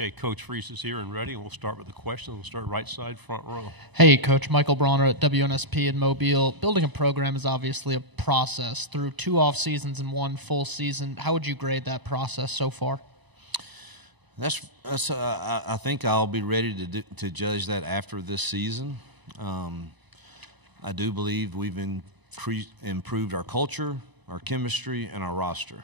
Okay, Coach Freese is here and ready, and we'll start with the question. We'll start right side, front row. Hey, Coach. Michael Bronner at WNSP in Mobile. Building a program is obviously a process. Through 2 off seasons and 1 full season, how would you grade that process so far? I think I'll be ready to judge that after this season. I do believe we've improved our culture, our chemistry, and our roster.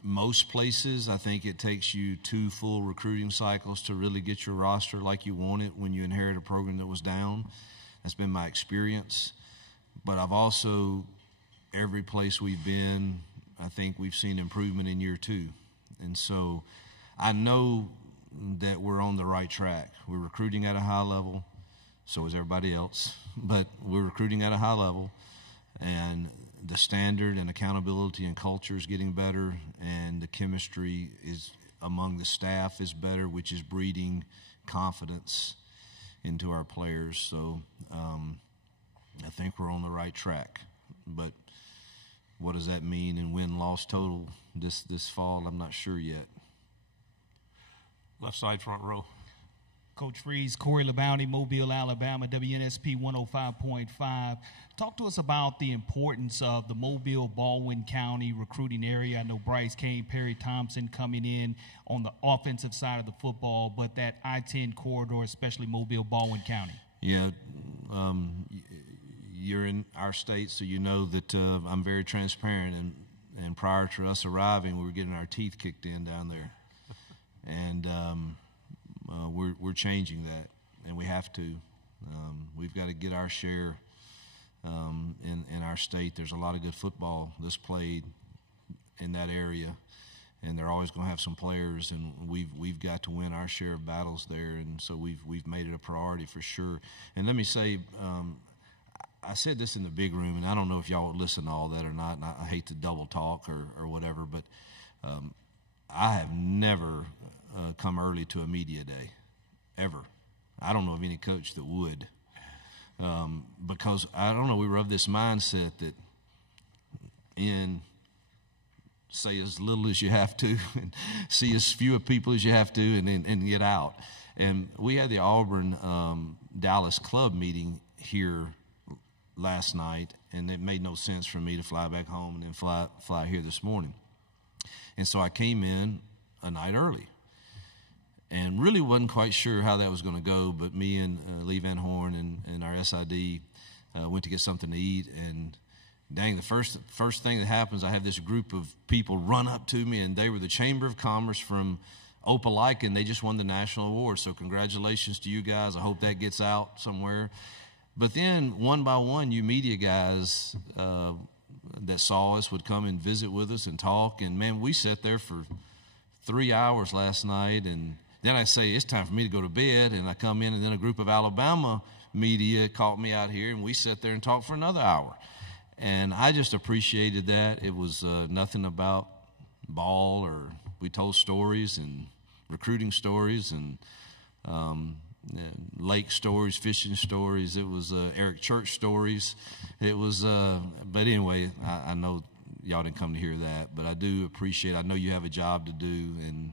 Most places, I think it takes you 2 full recruiting cycles to really get your roster like you want it when you inherit a program that was down. That's been my experience. But I've also, every place we've been, I think we've seen improvement in year 2. And so I know that we're on the right track. We're recruiting at a high level, so is everybody else. But we're recruiting at a high level, and the standard and accountability and culture is getting better, and the chemistry is among the staff is better, which is breeding confidence into our players. So I think we're on the right track. But what does that mean in win-loss total this fall? I'm not sure yet. Left side, front row. Coach Freese, Corey LeBounty, Mobile, Alabama, WNSP 105.5. Talk to us about the importance of the Mobile, Baldwin County recruiting area. I know Bryce Kane, Perry Thompson coming in on the offensive side of the football, but that I-10 corridor, especially Mobile, Baldwin County. Yeah, you're in our state, so you know that I'm very transparent. And prior to us arriving, we were getting our teeth kicked in down there. And we're changing that, and we have to. We've got to get our share in our state. There's a lot of good football that's played in that area, and they're always going to have some players, and we've got to win our share of battles there, and so we've made it a priority for sure. And let me say, I said this in the big room, and I don't know if y'all would listen to all that or not, and I hate to double talk or whatever, but I have never come early to a media day, ever. I don't know of any coach that would, because I don't know, we were of this mindset that say as little as you have to and see as few people as you have to and get out. And we had the Auburn Dallas club meeting here last night, and it made no sense for me to fly back home and then fly here this morning. And so I came in a night early and really wasn't quite sure how that was going to go, but me and Lee Van Horn and our SID went to get something to eat, and dang, the first thing that happens, I have this group of people run up to me, and they were the Chamber of Commerce from Opelika, and they just won the national award, so congratulations to you guys. I hope that gets out somewhere. But then one by one, you media guys that saw us would come and visit with us and talk, and man, we sat there for 3 hours last night, and then I say, it's time for me to go to bed, and I come in, and then a group of Alabama media caught me out here, and we sat there and talked for another hour. And I just appreciated that. It was nothing about ball, or we told stories and recruiting stories and lake stories, fishing stories. It was Eric Church stories. It was, but anyway, I know y'all didn't come to hear that, but I do appreciate, I know you have a job to do, and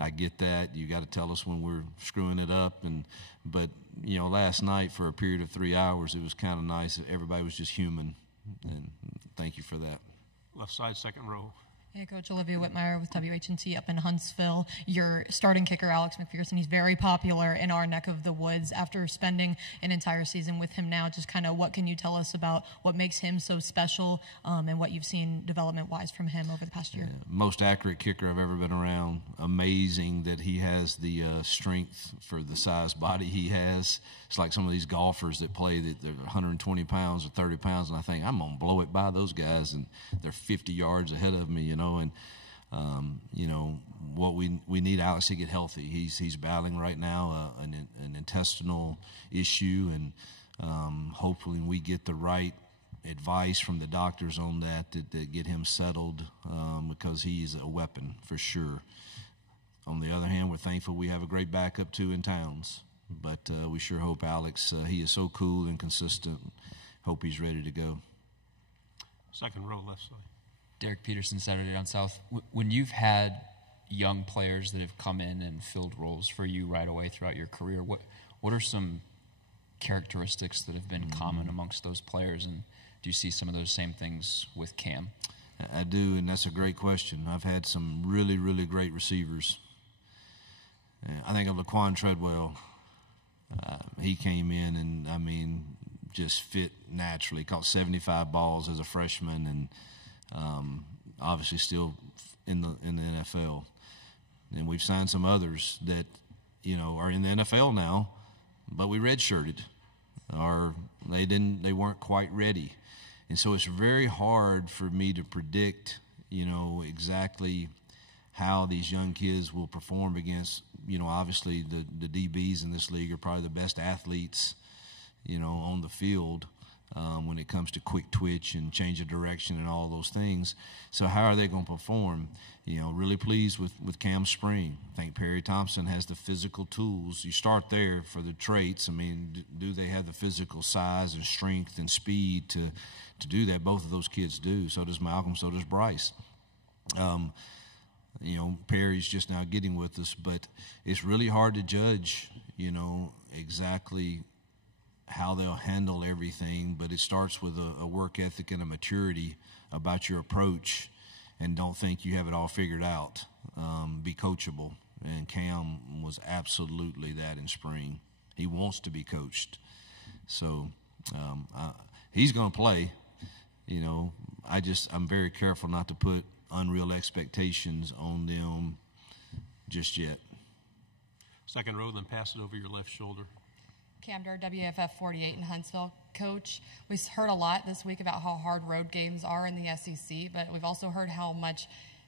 I get that. You got to tell us when we're screwing it up. But, you know, last night for a period of 3 hours, it was kind of nice. Everybody was just human, and thank you for that. Left side, second row. Hey, Coach. Olivia Whitmire with WHNT up in Huntsville. Your starting kicker, Alex McPherson, he's very popular in our neck of the woods. After spending an entire season with him now, just kind of what can you tell us about what makes him so special and what you've seen development-wise from him over the past year? Most accurate kicker I've ever been around. Amazing that he has the strength for the size body he has. It's like some of these golfers that play that they're 120 pounds or 30 pounds, and I think I'm going to blow it by those guys, and they're 50 yards ahead of me, you know. And you know what we need Alex to get healthy. He's battling right now an intestinal issue, and hopefully we get the right advice from the doctors on that to get him settled, because he's a weapon for sure. On the other hand, we're thankful we have a great backup too in Towns, but we sure hope Alex. He is so cool and consistent. Hope he's ready to go. Second row, left side. Derek Peterson, Saturday Down South. When you've had young players that have come in and filled roles for you right away throughout your career. What are some characteristics that have been common amongst those players, and do you see some of those same things with Cam? I do, and that's a great question. I've had some really, really great receivers. I think of Laquan Treadwell. He came in and, I mean, just fit naturally. Caught 75 balls as a freshman, and obviously still in the NFL. And we've signed some others that, you know, are in the NFL now, but we redshirted, or they weren't quite ready. And so it's very hard for me to predict, you know, exactly how these young kids will perform against, you know, obviously the DBs in this league are probably the best athletes, you know, on the field when it comes to quick twitch and change of direction and all those things. So how are they going to perform? You know, really pleased with Cam Spring. I think Perry Thompson has the physical tools. You start there for the traits. I mean, do they have the physical size and strength and speed to do that? Both of those kids do. So does Malcolm, so does Bryce. You know, Perry's just now getting with us, but it's really hard to judge, you know, exactly how they'll handle everything. But it starts with a work ethic and a maturity about your approach, and don't think you have it all figured out. Be coachable, and Cam was absolutely that in spring. He wants to be coached. So he's going to play. You know, I'm very careful not to put unreal expectations on them just yet. Second row, then pass it over your left shoulder. Cam Durr, WFF 48 in Huntsville. Coach, we've heard a lot this week about how hard road games are in the SEC, but we've also heard how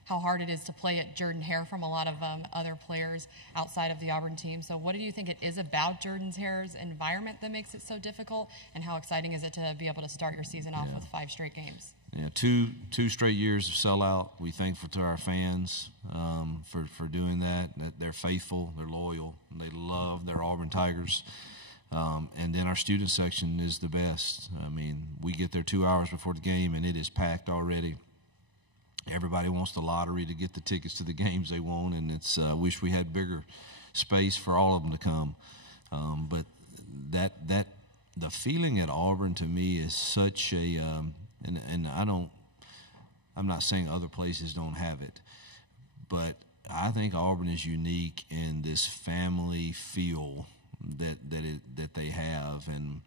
hard it is to play at Jordan-Hare from a lot of other players outside of the Auburn team. So what do you think it is about Jordan-Hare's environment that makes it so difficult, and how exciting is it to be able to start your season off with 5 straight games? Yeah, two straight years of sellout. We're thankful to our fans for doing that. They're faithful, they're loyal, they love their Auburn Tigers. And then our student section is the best. I mean, we get there 2 hours before the game, and it is packed already. Everybody wants the lottery to get the tickets to the games they want, and it's wish we had bigger space for all of them to come. But the feeling at Auburn to me is such a and I'm not saying other places don't have it, but I think Auburn is unique in this family feel that they have, and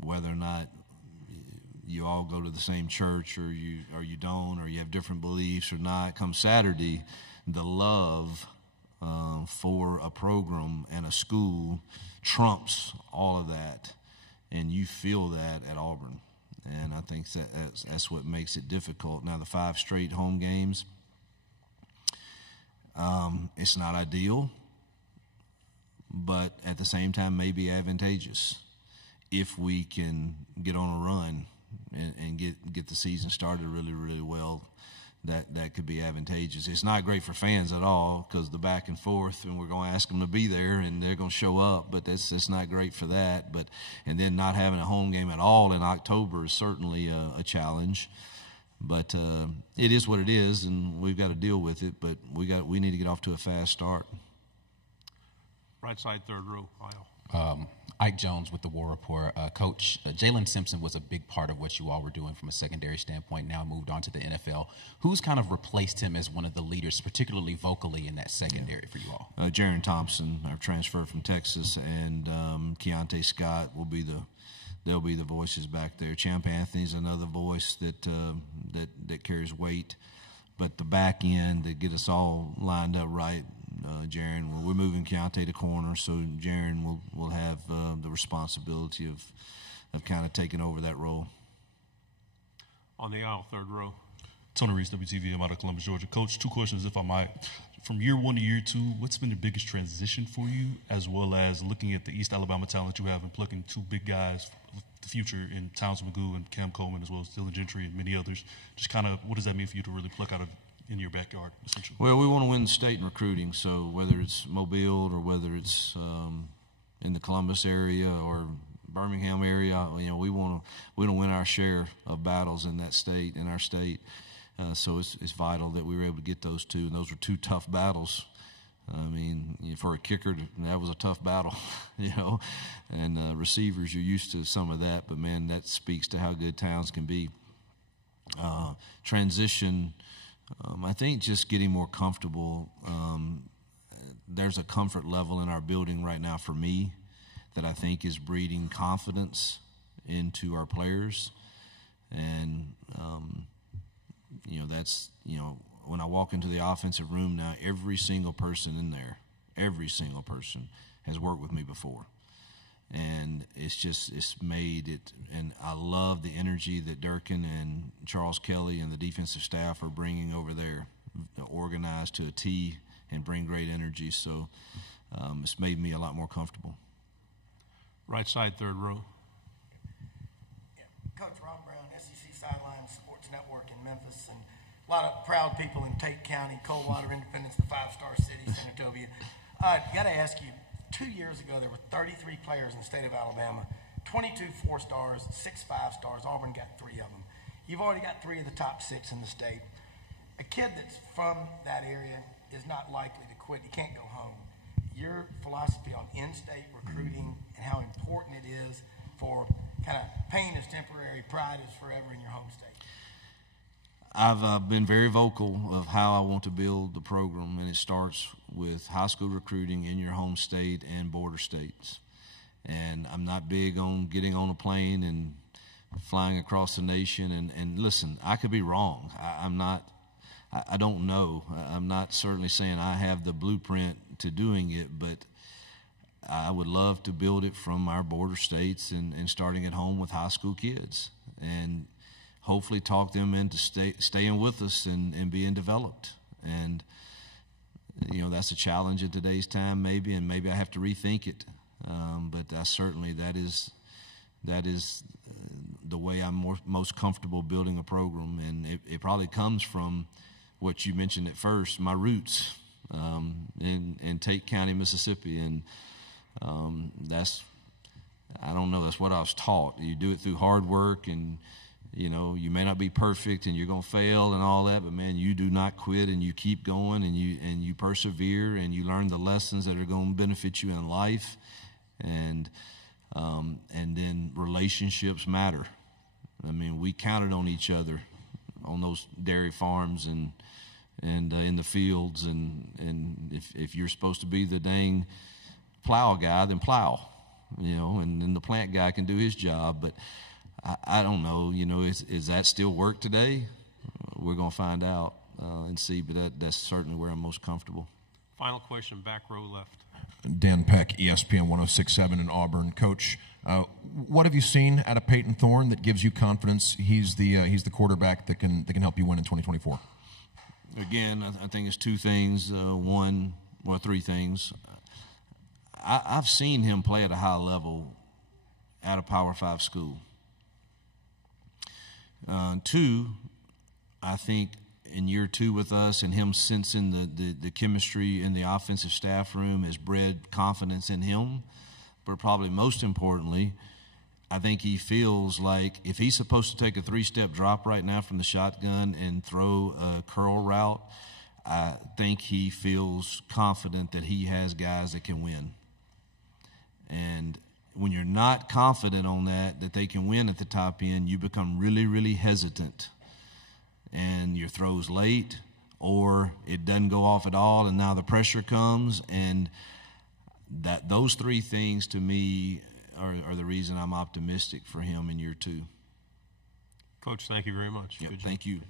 whether or not you all go to the same church or you don't, or you have different beliefs or not, come Saturday, the love for a program and a school trumps all of that, and you feel that at Auburn. And I think that's what makes it difficult. Now, the 5 straight home games, it's not ideal, but at the same time may be advantageous if we can get on a run and get the season started really, really well. That could be advantageous. It's not great for fans at all, because the back and forth, and we're going to ask them to be there, and they're going to show up, but that's not great for that. And then not having a home game at all in October is certainly a challenge. But it is what it is, and we've got to deal with it. But we need to get off to a fast start. Right side, third row, aisle. Ike Jones with the War Report. Coach, Jalen Simpson was a big part of what you all were doing from a secondary standpoint, now moved on to the NFL. Who's kind of replaced him as one of the leaders, particularly vocally, in that secondary for you all? Jaron Thompson, our transfer from Texas, and Keontae Scott they'll be the voices back there. Champ Anthony's another voice that carries weight. But the back end that get us all lined up right, Jaron, we're moving Keontae to corner, so Jaron will have the responsibility of kind of taking over that role. On the aisle, third row. Tony Reese, WTV. I'm out of Columbus, Georgia. Coach, 2 questions, if I might. From year 1 to year 2, what's been the biggest transition for you, as well as looking at the East Alabama talent you have and plucking 2 big guys, the future in Townsend McGoo and Cam Coleman, as well as Dylan Gentry and many others? Just kind of, what does that mean for you to really pluck out of in your backyard, essentially? Well, we want to win the state in recruiting, so whether it's Mobile or whether it's in the Columbus area or Birmingham area, you know, we want to win our share of battles in that state, in our state. So it's vital that we were able to get those two, and those were two tough battles. I mean, for a kicker, that was a tough battle, and receivers, you're used to some of that, but, man, that speaks to how good Towns can be. Transition, I think just getting more comfortable. There's a comfort level in our building right now for me that I think is breeding confidence into our players. And, that's, when I walk into the offensive room now, every single person in there, every single person has worked with me before. And it's made it, and I love the energy that Durkin and Charles Kelly and the defensive staff are bringing over there, organized to a T and bring great energy. So it's made me a lot more comfortable. Right side, third row. Yeah. Coach Ron Brown, SEC Sidelines Sports Network in Memphis, and a lot of proud people in Tate County, Coldwater, Independence, the five-star city, Senatobia. Got to ask you, 2 years ago there were 33 players in the state of Alabama, 22 4-stars, 6 5-stars. Auburn got 3 of them. You've already got 3 of the top 6 in the state. A kid that's from that area is not likely to quit. He can't go home. Your philosophy on in-state recruiting and how important it is for kind of pain is temporary, pride is forever in your home state. I've been very vocal of how I want to build the program, and it starts with high school recruiting in your home state and border states. And I'm not big on getting on a plane and flying across the nation. And listen, I could be wrong. I don't know. I'm not certainly saying I have the blueprint to doing it, but I would love to build it from our border states and starting at home with high school kids, and hopefully talk them into staying with us and being developed. And, that's a challenge in today's time maybe, and maybe I have to rethink it. But that is the way I'm most comfortable building a program. And it probably comes from what you mentioned at first, my roots in Tate County, Mississippi. And that's what I was taught. You do it through hard work, and you may not be perfect and you're going to fail and all that, but, man, you do not quit, and you keep going, and you persevere, and you learn the lessons that are going to benefit you in life. And then relationships matter. I mean, we counted on each other on those dairy farms and in the fields. And if you're supposed to be the dang plow guy, then plow, and then the plant guy can do his job. But I don't know, is that still work today? We're going to find out and see, but that's certainly where I'm most comfortable. Final question, back row left. Dan Peck, ESPN 106.7 in Auburn. Coach, what have you seen out of Peyton Thorne that gives you confidence he's the quarterback that can help you win in 2024? Again, I think it's 2 things. 3 things. I've seen him play at a high level at a Power 5 school. 2, I think in year 2 with us and him sensing the chemistry in the offensive staff room has bred confidence in him. But probably most importantly, I think he feels like if he's supposed to take a 3-step drop right now from the shotgun and throw a curl route, I think he feels confident that he has guys that can win. And when you're not confident on that they can win at the top end, you become really, really hesitant. And your throw's late, or it doesn't go off at all, and now the pressure comes. And those 3 things to me are the reason I'm optimistic for him in year 2. Coach, thank you very much. Yep, thank you.